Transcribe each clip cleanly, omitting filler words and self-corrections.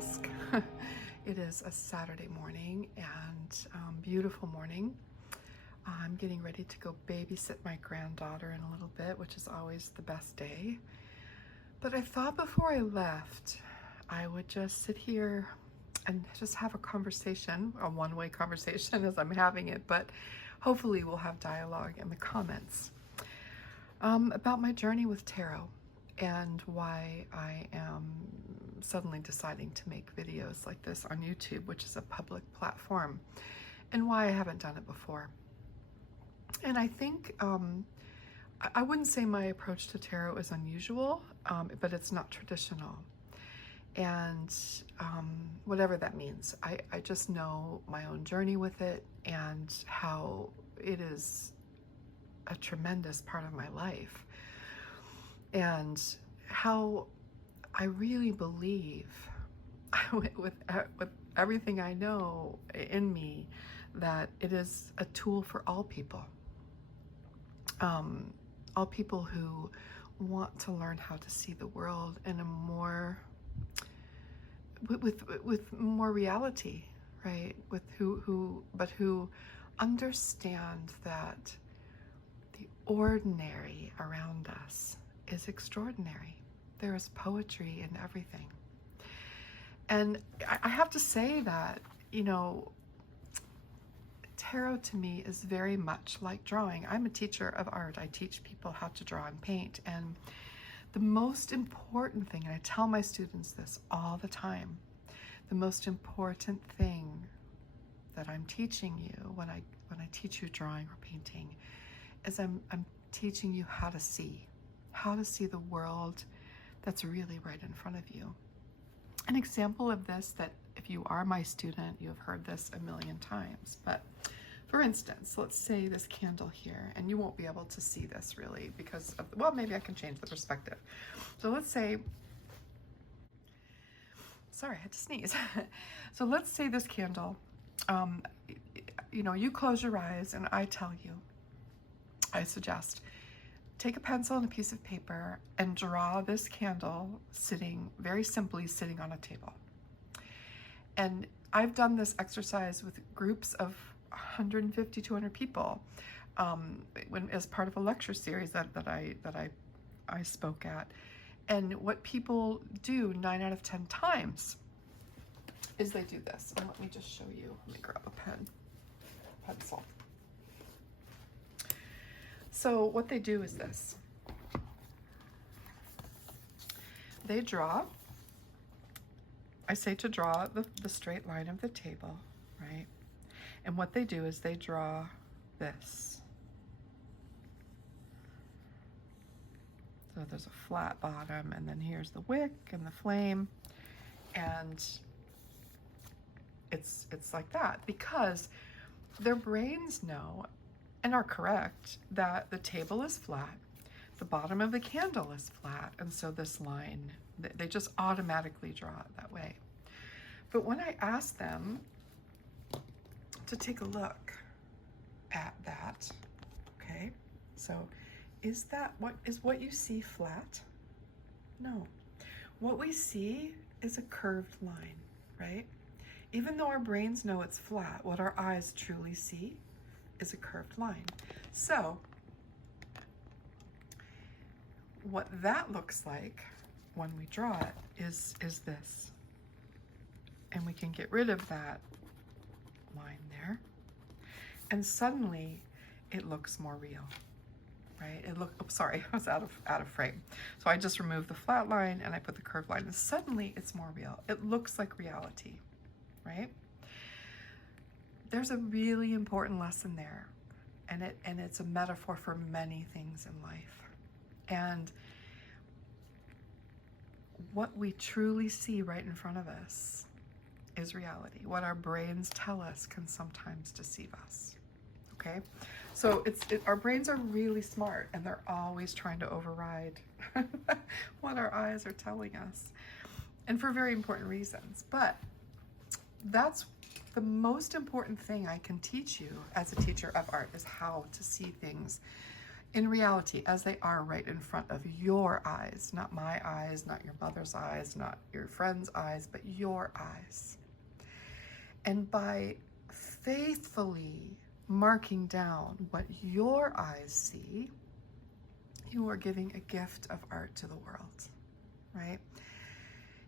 ask. It is a Saturday morning and beautiful morning. I'm getting ready to go babysit my granddaughter in a little bit, which is always the best day. But I thought before I left, I would just sit here and just have a conversation, a one-way conversation as I'm having it, but hopefully we'll have dialogue in the comments about my journey with tarot and why I am suddenly deciding to make videos like this on YouTube, which is a public platform, and why I haven't done it before. And I think I wouldn't say my approach to tarot is unusual, but it's not traditional. And whatever that means, I just know my own journey with it and how it is a tremendous part of my life, and how I really believe with everything I know in me that it is a tool for all people who want to learn how to see the world in a more with more reality, right? With who understand that the ordinary around us is extraordinary. There is poetry in everything. And I have to say that, you know, tarot to me is very much like drawing. I'm a teacher of art. I teach people how to draw and paint. And the most important thing, and I tell my students this all the time, the most important thing that I'm teaching you when I teach you drawing or painting is I'm teaching you how to see the world that's really right in front of you. An example of this, that if you are my student, you have heard this a million times, but for instance, let's say this candle here, and you won't be able to see this really because of, well, maybe I can change the perspective. So let's say, sorry, I had to sneeze. So let's say this candle, you know, you close your eyes and I tell you, I suggest, take a pencil and a piece of paper and draw this candle sitting, very simply sitting on a table. And I've done this exercise with groups of 150, 200 people as part of a lecture series that I spoke at. And what people do 9 out of 10 times is they do this. And let me just show you. Let me grab a pencil. So what they do is this. They draw, I say to draw the straight line of the table, right? And what they do is they draw this. So there's a flat bottom, and then here's the wick and the flame, and it's like that because their brains know and are correct that the table is flat, the bottom of the candle is flat, and so this line, they just automatically draw it that way. But when I ask them to take a look at that, okay, so is what you see flat? No. What we see is a curved line, right? Even though our brains know it's flat, what our eyes truly see is a curved line. So what that looks like when we draw it is this. And we can get rid of that line there. And suddenly it looks more real, right? Sorry, I was out of frame. So I just removed the flat line and I put the curved line, and suddenly it's more real. It looks like reality, right? There's a really important lesson there, and it's a metaphor for many things in life. And what we truly see right in front of us is reality. What our brains tell us can sometimes deceive us, okay? So our brains are really smart, and they're always trying to override what our eyes are telling us, and for very important reasons. But that's the most important thing I can teach you as a teacher of art, is how to see things in reality, as they are right in front of your eyes, not my eyes, not your mother's eyes, not your friend's eyes, but your eyes. And by faithfully marking down what your eyes see, you are giving a gift of art to the world, right?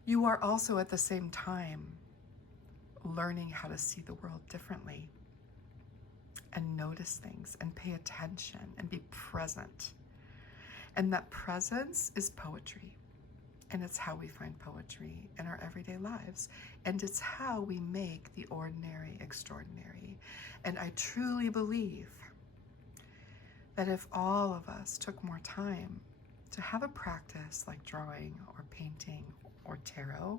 You are also at the same time learning how to see the world differently and notice things and pay attention and be present. And that presence is poetry. And it's how we find poetry in our everyday lives. And it's how we make the ordinary extraordinary. And I truly believe that if all of us took more time to have a practice like drawing or painting or tarot,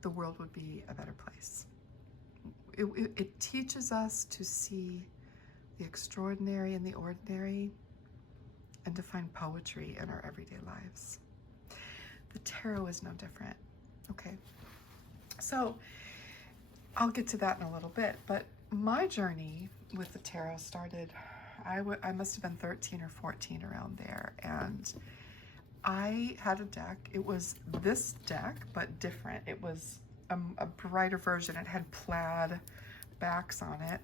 the world would be a better place. It teaches us to see the extraordinary in the ordinary and to find poetry in our everyday lives. The tarot is no different. Okay, so I'll get to that in a little bit, but my journey with the tarot started, I must have been 13 or 14 around there, and I had a deck. It was this deck, but different. It was a brighter version. It had plaid backs on it,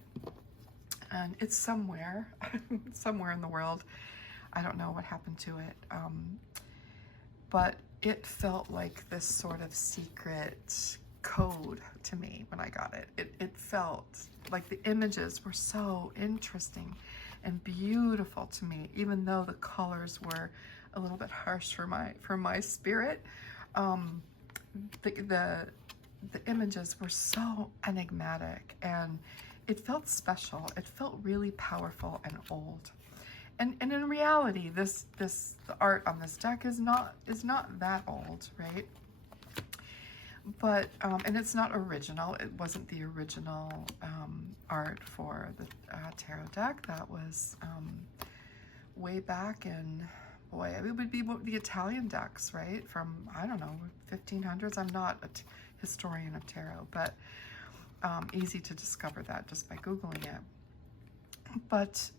and it's somewhere, somewhere in the world. I don't know what happened to it, but it felt like this sort of secret code to me when I got it. It felt like the images were so interesting and beautiful to me, even though the colors were a little bit harsh for my spirit. The images were so enigmatic, and it felt special. It felt really powerful and old. And in reality, the art on this deck is not that old, right? But and it's not original. It wasn't the original art for the tarot deck. That was way back in, boy, it would be the Italian decks, right? From, I don't know, 1500s. I'm not a historian of tarot, but easy to discover that just by Googling it. But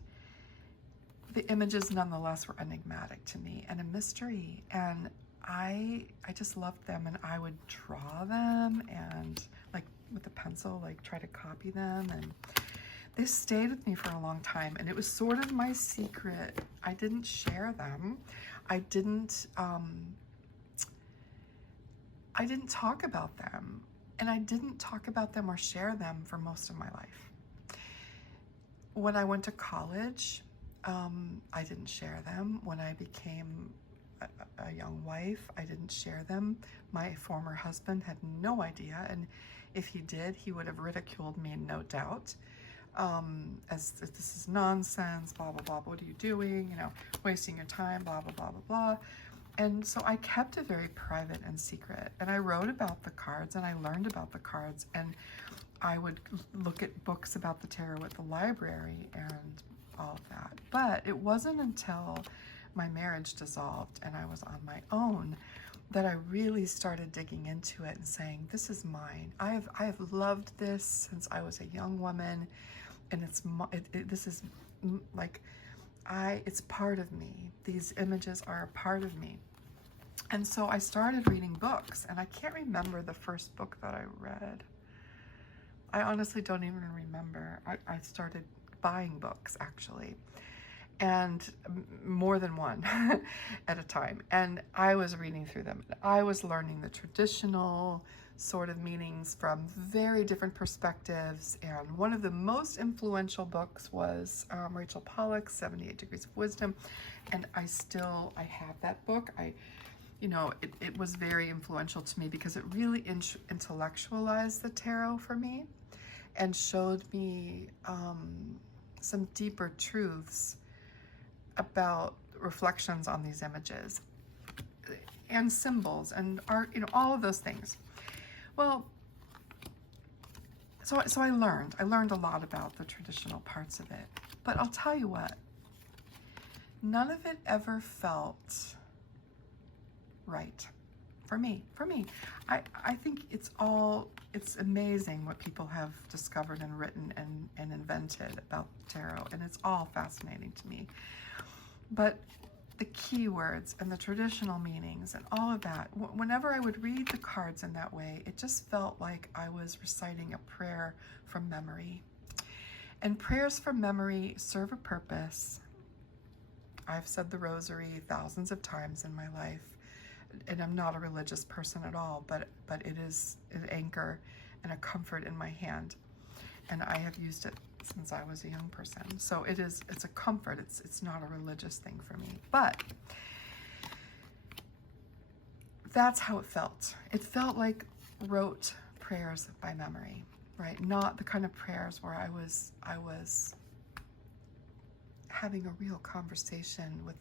the images nonetheless were enigmatic to me and a mystery, and I just loved them, and I would draw them and like with a pencil, like try to copy them, and they stayed with me for a long time, and it was sort of my secret. I didn't share them. I didn't talk about them, and I didn't talk about them or share them for most of my life. When I went to college, I didn't share them. When I became a young wife, I didn't share them. My former husband had no idea, and if he did, he would have ridiculed me, no doubt, as if this is nonsense, blah, blah, blah, what are you doing, you know, wasting your time, blah, blah, blah, blah, blah. And so I kept it very private and secret, and I wrote about the cards, and I learned about the cards, and I would look at books about the tarot at the library and all of that. But it wasn't until my marriage dissolved and I was on my own that I really started digging into it and saying, this is mine. I have loved this since I was a young woman, and this is like, it's part of me. These images are a part of me. And so I started reading books, and I can't remember the first book that I read. I honestly don't even remember. I started buying books, actually, and more than one at a time. And I was reading through them. I was learning the traditional sort of meanings from very different perspectives. And one of the most influential books was Rachel Pollack's 78 Degrees of Wisdom. And I have that book. It was very influential to me because it really intellectualized the tarot for me and showed me some deeper truths about reflections on these images and symbols and art, all of those things. Well, so I learned a lot about the traditional parts of it, but I'll tell you what, none of it ever felt right For me. I think it's amazing what people have discovered and written and invented about tarot, and it's all fascinating to me. But the keywords and the traditional meanings and all of that, whenever I would read the cards in that way, it just felt like I was reciting a prayer from memory. And prayers from memory serve a purpose. I've said the rosary thousands of times in my life, and I'm not a religious person at all, but it is an anchor and a comfort in my hand, and I have used it since I was a young person. So it's a comfort. It's not a religious thing for me, but that's how it felt. It felt like rote prayers by memory, right? Not the kind of prayers where I was having a real conversation with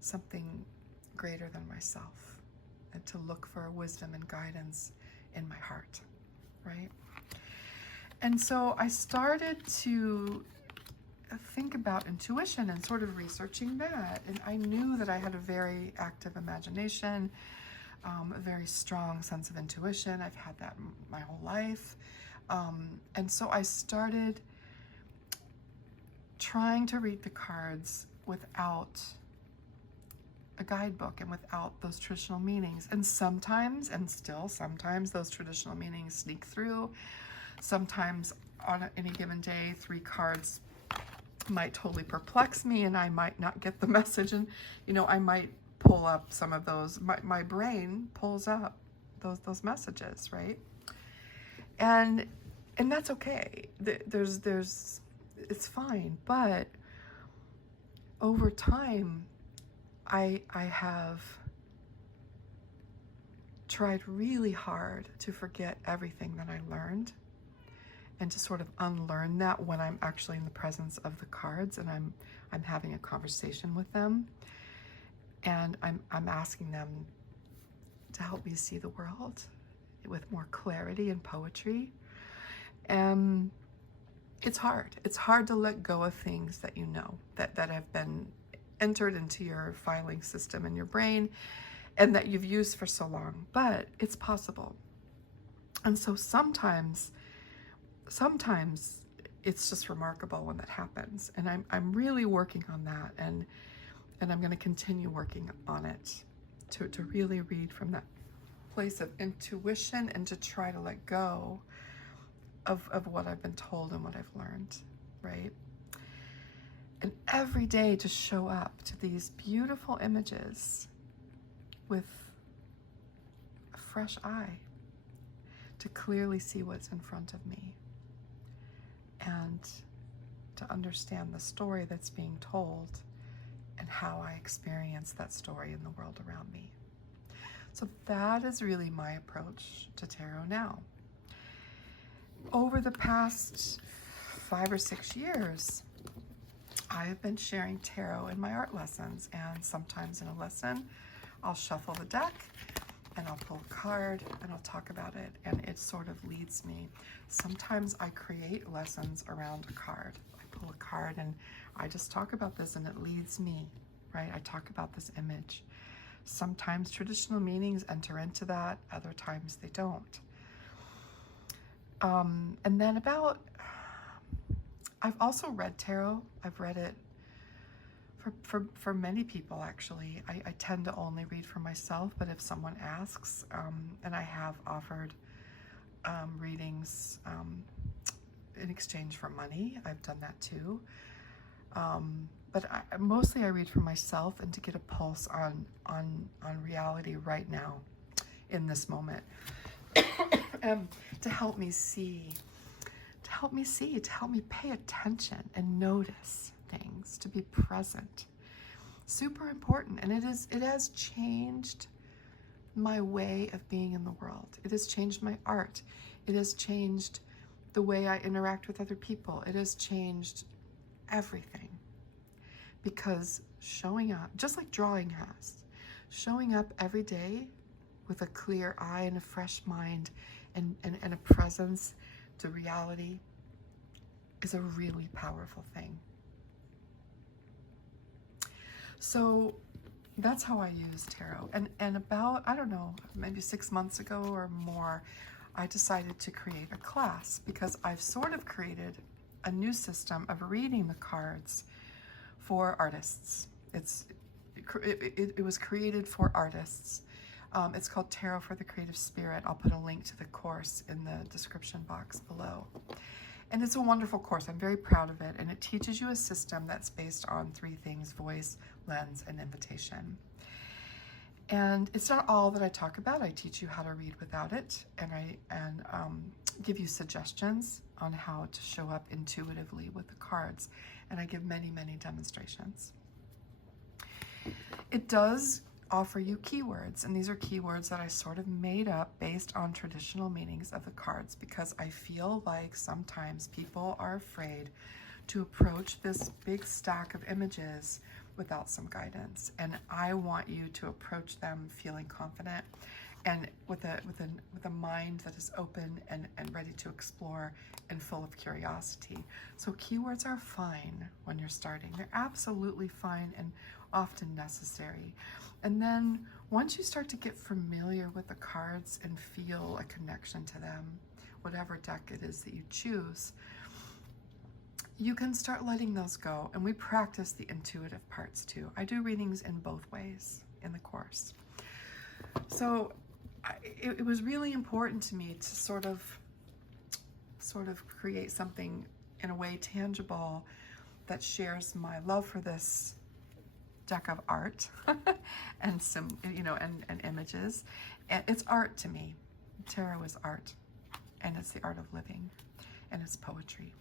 something greater than myself, and to look for wisdom and guidance in my heart, right? And so I started to think about intuition and sort of researching that. And I knew that I had a very active imagination, a very strong sense of intuition. I've had that my whole life. And so I started trying to read the cards without a guidebook and without those traditional meanings. And sometimes, and still sometimes, those traditional meanings sneak through. Sometimes on any given day, 3 cards might totally perplex me and I might not get the message, and I might pull up some of those. My brain pulls up those messages, right? And that's okay. It's fine. But over time, I have tried really hard to forget everything that I learned, and to sort of unlearn that when I'm actually in the presence of the cards and I'm having a conversation with them, and I'm asking them to help me see the world with more clarity and poetry. It's hard. It's hard to let go of things that that have been entered into your filing system in your brain and that you've used for so long, but it's possible. And so sometimes it's just remarkable when that happens, and I'm really working on that, and I'm going to continue working on it to really read from that place of intuition and to try to let go of what I've been told and what I've learned, right? And every day to show up to these beautiful images with a fresh eye, to clearly see what's in front of me, and to understand the story that's being told and how I experience that story in the world around me. So that is really my approach to tarot now. Over the past 5 or 6 years, I've been sharing tarot in my art lessons, and sometimes in a lesson, I'll shuffle the deck and I'll pull a card and I'll talk about it, and it sort of leads me. Sometimes I create lessons around a card. I pull a card and I just talk about this and it leads me, right? I talk about this image. Sometimes traditional meanings enter into that, other times they don't. And then I've also read tarot. I've read it for many people, actually. I tend to only read for myself, but if someone asks, and I have offered readings in exchange for money, I've done that too. But mostly I read for myself and to get a pulse on reality right now, in this moment, to help me see, to help me pay attention and notice things, to be present. Super important. And it has changed my way of being in the world. It has changed my art. It has changed the way I interact with other people. It has changed everything. Because showing up, just like drawing has, showing up every day with a clear eye and a fresh mind and a presence to reality is a really powerful thing. So that's how I use tarot. And about, I don't know, maybe 6 months ago or more, I decided to create a class because I've sort of created a new system of reading the cards for artists. It was created for artists. It's called Tarot for the Creative Spirit. I'll put a link to the course in the description box below. And it's a wonderful course. I'm very proud of it. And it teaches you a system that's based on 3 things: voice, lens, and invitation. And it's not all that I talk about. I teach you how to read without it, and give you suggestions on how to show up intuitively with the cards. And I give many, many demonstrations. It does offer you keywords, and these are keywords that I sort of made up based on traditional meanings of the cards, because I feel like sometimes people are afraid to approach this big stack of images without some guidance, and I want you to approach them feeling confident and with a mind that is open and ready to explore and full of curiosity. So keywords are fine when you're starting. They're absolutely fine and often necessary. And then once you start to get familiar with the cards and feel a connection to them, whatever deck it is that you choose, you can start letting those go. And we practice the intuitive parts too. I do readings in both ways in the course. So it was really important to me to sort of create something in a way tangible that shares my love for this deck of art and and images. And it's art to me. Tarot is art, and it's the art of living, and it's poetry.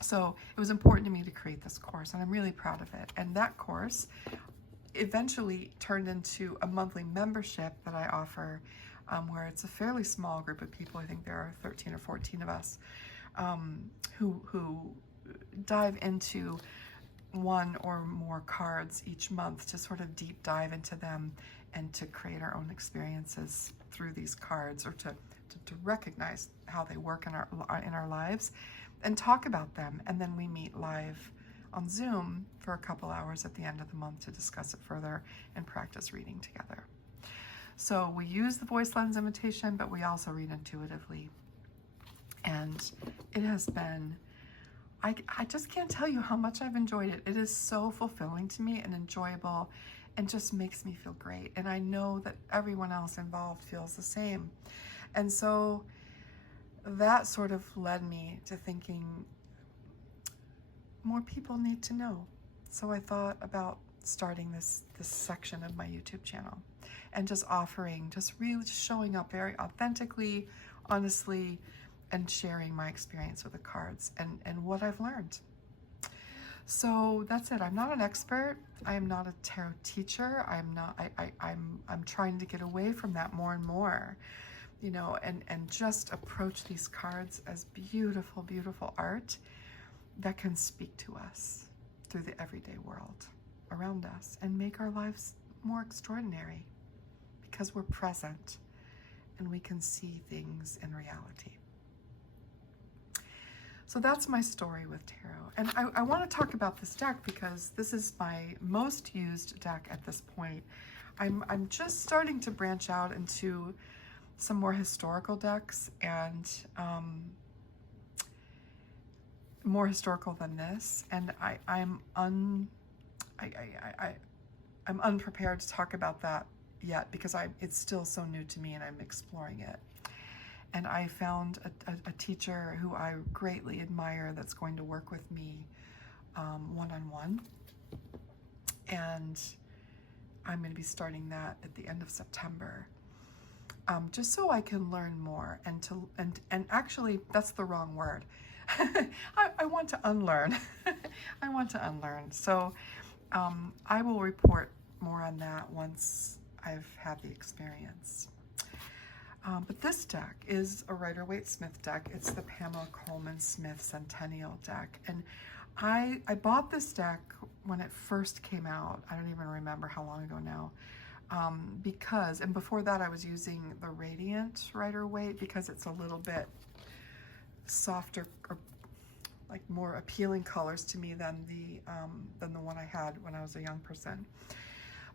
So it was important to me to create this course, and I'm really proud of it. And that course eventually turned into a monthly membership that I offer, where it's a fairly small group of people. I think there are 13 or 14 of us who dive into 1 or more cards each month to sort of deep dive into them and to create our own experiences through these cards, or to recognize how they work in our lives and talk about them. And then we meet live on Zoom for a couple hours at the end of the month to discuss it further and practice reading together. So we use the voice lens invitation, but we also read intuitively. And it has been, I just can't tell you how much I've enjoyed it. It is so fulfilling to me and enjoyable, and just makes me feel great. And I know that everyone else involved feels the same. And so that sort of led me to thinking more people need to know. So I thought about starting this section of my YouTube channel and just offering, just really showing up very authentically, honestly, and sharing my experience with the cards and what I've learned. So that's it. I'm not an expert. I am not a tarot teacher. I'm trying to get away from that more and more, and just approach these cards as beautiful, beautiful art that can speak to us through the everyday world around us and make our lives more extraordinary, because we're present and we can see things in reality. So that's my story with tarot. And I want to talk about this deck because this is my most used deck at this point. I'm just starting to branch out into some more historical decks, and more historical than this. And I'm unprepared to talk about that yet, because it's still so new to me and I'm exploring it. And I found a teacher who I greatly admire that's going to work with me one-on-one. And I'm going to be starting that at the end of September, just so I can learn more and actually, that's the wrong word. I want to unlearn. I want to unlearn. So I will report more on that once I've had the experience. But this deck is a Rider-Waite-Smith deck. It's the Pamela Coleman Smith Centennial deck. And I bought this deck when it first came out. I don't even remember how long ago now. And before that I was using the Radiant Rider-Waite, because it's a little bit softer, or like more appealing colors to me than the one I had when I was a young person.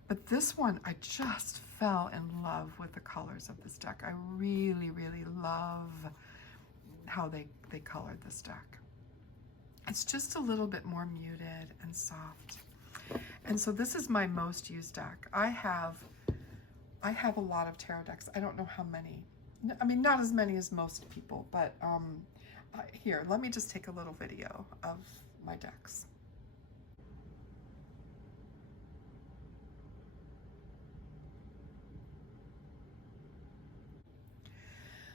But this one, I just fell in love with the colors of this deck. I really, really love how they colored this deck. It's just a little bit more muted and soft. And so this is my most used deck. I have a lot of tarot decks. I don't know how many. I mean, not as many as most people, but here, let me just take a little video of my decks.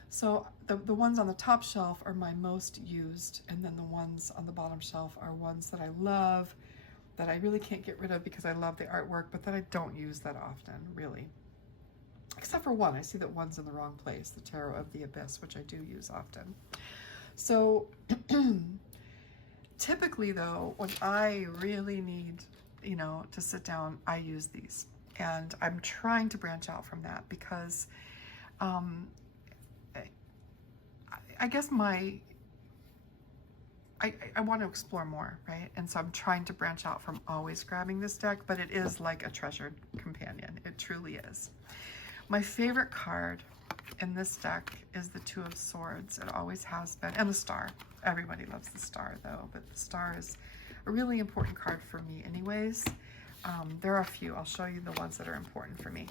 So the ones on the top shelf are my most used, and then the ones on the bottom shelf are ones that I love, that I really can't get rid of because I love the artwork, but that I don't use that often, really. Except for one. I see that one's in the wrong place, the Tarot of the Abyss, which I do use often. So typically though, when I really need, you know, to sit down, I use these. And I'm trying to branch out from that because I guess I want to explore more, right? And so I'm trying to branch out from always grabbing this deck, but it is like a treasured companion. It truly is. My favorite card in this deck is the Two of Swords. It always has been. And the Star. Everybody loves the Star, though, but the Star is a really important card for me anyways. There are a few. I'll show you the ones that are important for me.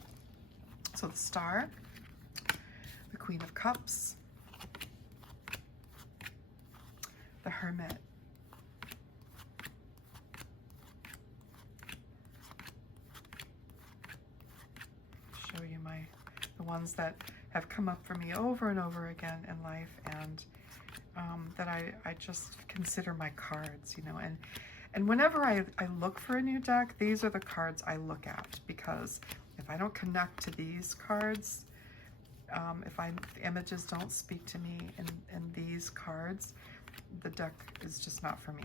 So the Star, the Queen of Cups, the Hermit, show you the ones that have come up for me over and over again in life, and that I just consider my cards, you know, and whenever I look for a new deck, these are the cards I look at, because if I don't connect to these cards, if the images don't speak to me in these cards, the deck is just not for me.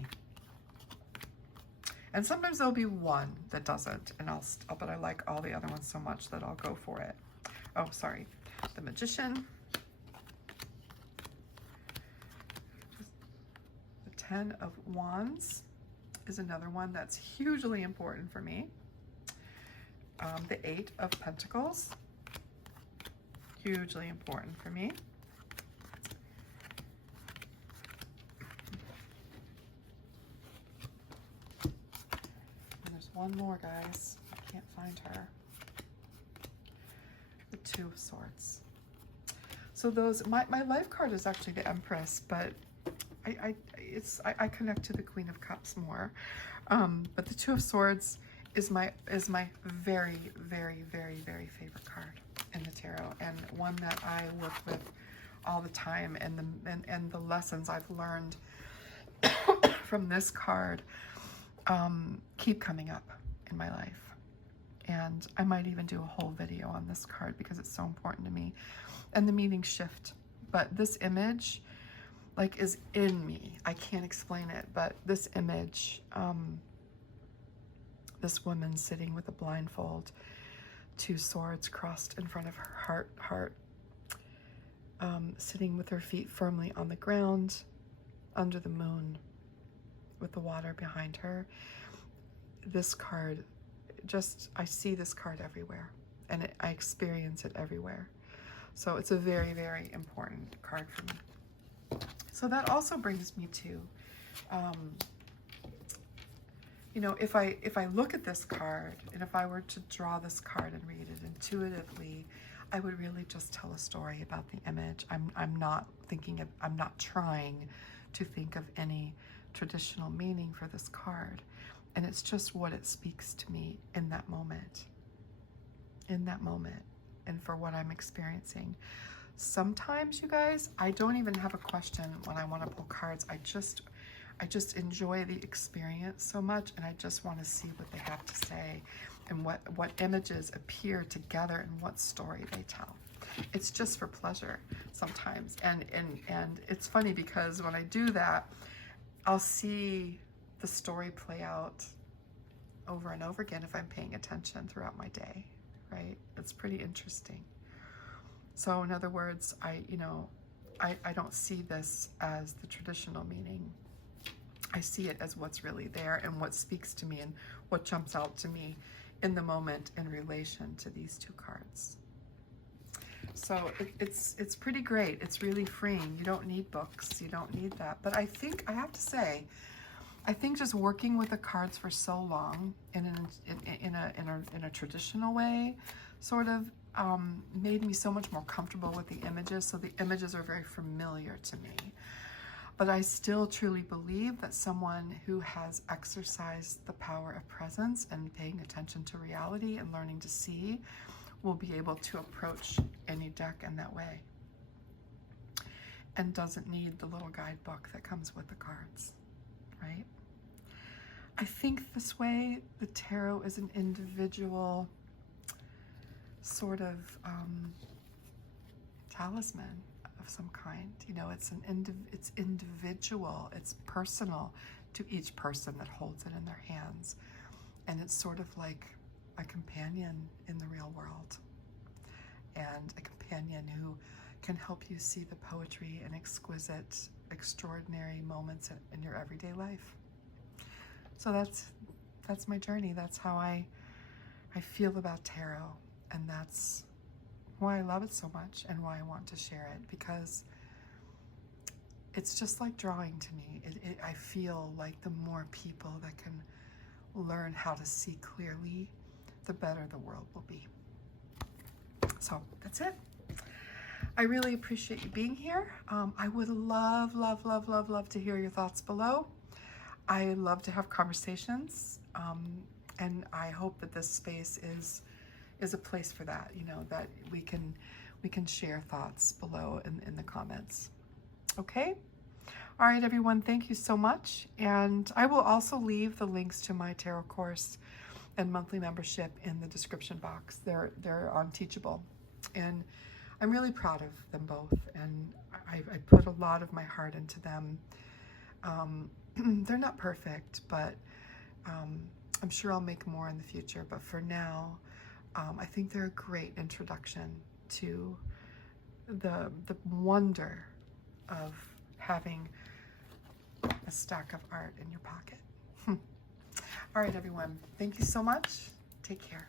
And sometimes there'll be one that doesn't, and but I like all the other ones so much that I'll go for it. Oh, sorry. The Magician, the Ten of Wands is another one that's hugely important for me. The Eight of Pentacles, hugely important for me. And there's one more, guys. I can't find her. The Two of Swords. So those, my life card is actually the Empress, but I connect to the Queen of Cups more. But the Two of Swords is my very, very, very, very favorite card in the tarot, and one that I work with all the time, and the lessons I've learned from this card keep coming up in my life. And I might even do a whole video on this card because it's so important to me, and the meanings shift. But this image, like, is in me. I can't explain it, but this image, this woman sitting with a blindfold, two swords crossed in front of her heart, sitting with her feet firmly on the ground, under the moon, with the water behind her. This card, I see this card everywhere, and I experience it everywhere. So it's a very, very important card for me. So that also brings me to, you know, if I look at this card, and if I were to draw this card and read it intuitively, I would really just tell a story about the image. I'm not trying to think of any traditional meaning for this card. And it's just what it speaks to me in that moment, and for what I'm experiencing. Sometimes, you guys, I don't even have a question when I want to pull cards. I just enjoy the experience so much, and I just want to see what they have to say, and what images appear together, and what story they tell. It's just for pleasure sometimes, and it's funny because when I do that, I'll see the story play out over and over again if I'm paying attention throughout my day, right? It's pretty interesting. So in other words, I don't see this as the traditional meaning. I see it as what's really there, and what speaks to me, and what jumps out to me in the moment in relation to these two cards. So it's pretty great. It's really freeing. You don't need books. You don't need that. But I think, I have to say, I think just working with the cards for so long in a traditional way sort of made me so much more comfortable with the images. So the images are very familiar to me. But I still truly believe that someone who has exercised the power of presence and paying attention to reality and learning to see will be able to approach any deck in that way, and doesn't need the little guidebook that comes with the cards, right? I think this way the tarot is an individual sort of talisman of some kind. You know, it's individual, it's personal to each person that holds it in their hands, and it's sort of like a companion in the real world, and a companion who can help you see the poetry and exquisite, extraordinary moments in your everyday life. So that's my journey. That's how I feel about tarot, and that's why I love it so much and why I want to share it, because it's just like drawing to me. I feel like the more people that can learn how to see clearly, the better the world will be. So that's it. I really appreciate you being here. I would love, love, love, love, love to hear your thoughts below. I love to have conversations, and I hope that this space is a place for that, you know, that we can share thoughts below in the comments. Okay? All right, everyone, thank you so much. And I will also leave the links to my tarot course and monthly membership in the description box. They're on Teachable, and I'm really proud of them both, and I put a lot of my heart into them. They're not perfect, but I'm sure I'll make more in the future. But for now, I think they're a great introduction to the wonder of having a stack of art in your pocket. All right, everyone. Thank you so much. Take care.